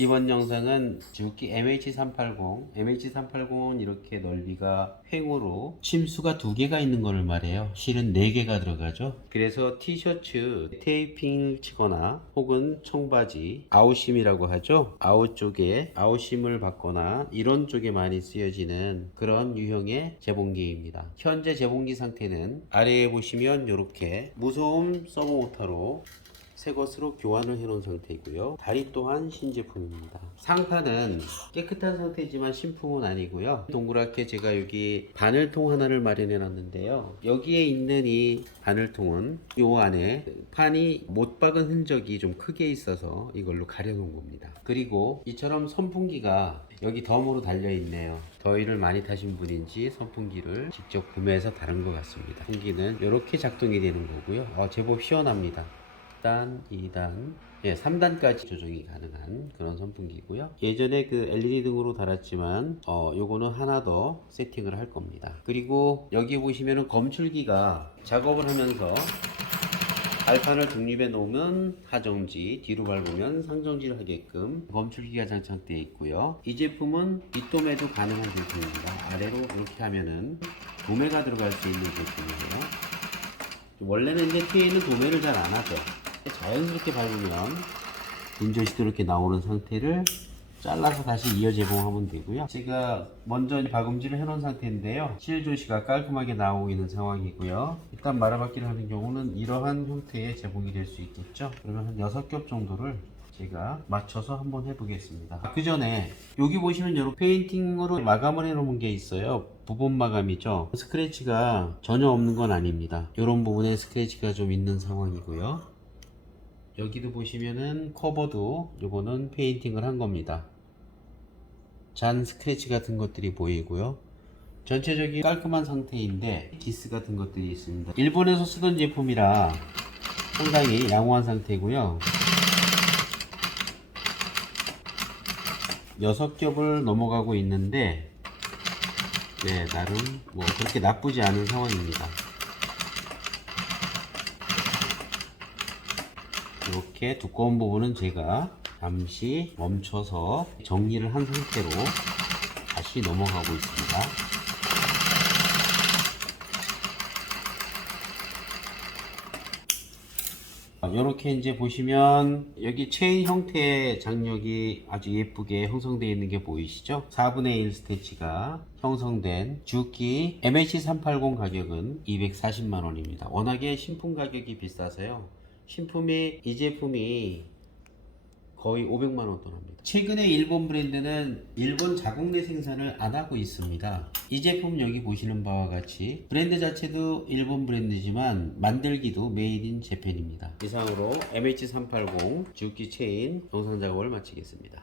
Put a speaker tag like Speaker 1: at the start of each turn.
Speaker 1: 이번 영상은 주기 MH380, MH380은 이렇게 넓이가 횡으로 침수가 두 개가 있는 거를 말해요. 실은 네 개가 들어가죠. 그래서 티셔츠 테이핑을 치거나 혹은 청바지 아웃심이라고 하죠. 아웃 쪽에 아웃심을 받거나 이런 쪽에 많이 쓰여지는 그런 유형의 재봉기입니다. 현재 재봉기 상태는 아래에 보시면 이렇게 무소음 서브모터로 새 것으로 교환을 해놓은 상태이고요. 다리 또한 신제품입니다. 상판은 깨끗한 상태지만 신품은 아니고요. 동그랗게 제가 여기 바늘통 하나를 마련해 놨는데요. 여기에 있는 이 바늘통은 요 안에 판이 못 박은 흔적이 좀 크게 있어서 이걸로 가려놓은 겁니다. 그리고 이처럼 선풍기가 여기 덤으로 달려 있네요. 더위를 많이 타신 분인지 선풍기를 직접 구매해서 다른 것 같습니다. 풍기는 이렇게 작동이 되는 거고요. 어, 제법 시원합니다. 1단, 2단, 예, 3단까지 조정이 가능한 그런 선풍기고요. 예전에 그 LED 등으로 달았지만 어, 요거는 하나 더 세팅을 할 겁니다. 그리고 여기 보시면은 검출기가 작업을 하면서 발판을 독립해 놓으면 하정지, 뒤로 밟으면 상정지를 하게끔 검출기가 장착되어 있고요. 이 제품은 밑도매도 가능한 제품입니다. 아래로 이렇게 하면은 도매가 들어갈 수 있는 제품이에요. 원래는 이제 뒤에는 도매를 잘 안 하죠. 자연스럽게 밟으면 인조시도 이렇게 나오는 상태를 잘라서 다시 이어 제공하면 되고요. 제가 먼저 박음질을 해 놓은 상태인데요. 실조시가 깔끔하게 나오고 있는 상황이고요. 일단 말아받기를 하는 경우는 이러한 형태의 제공이 될 수 있겠죠. 그러면 한 6겹 정도를 제가 맞춰서 한번 해보겠습니다. 그 전에 여기 보시면 여러 페인팅으로 마감을 해 놓은 게 있어요. 부분 마감이죠. 스크래치가 전혀 없는 건 아닙니다. 이런 부분에 스크래치가 좀 있는 상황이고요. 여기도 보시면은 커버도 요거는 페인팅을 한 겁니다. 잔 스크래치 같은 것들이 보이고요. 전체적인 깔끔한 상태인데 기스 같은 것들이 있습니다. 일본에서 쓰던 제품이라 상당히 양호한 상태고요. 여섯 겹을 넘어가고 있는데 네 나름 뭐 그렇게 나쁘지 않은 상황입니다. 이렇게 두꺼운 부분은 제가 잠시 멈춰서 정리를 한 상태로 다시 넘어가고 있습니다. 이렇게 이제 보시면 여기 체인 형태의 장력이 아주 예쁘게 형성되어 있는 게 보이시죠? 4분의 1 스테치가 형성된 주기 MH380 가격은 240만 원입니다. 워낙에 신품 가격이 비싸서요. 신품이 이 제품이 거의 500만 원 돈합니다. 최근에 일본 브랜드는 일본 자국 내 생산을 안 하고 있습니다. 이 제품 여기 보시는 바와 같이 브랜드 자체도 일본 브랜드지만 만들기도 메이드 인 재팬입니다. 이상으로 MH380 주기 체인 영상 작업을 마치겠습니다.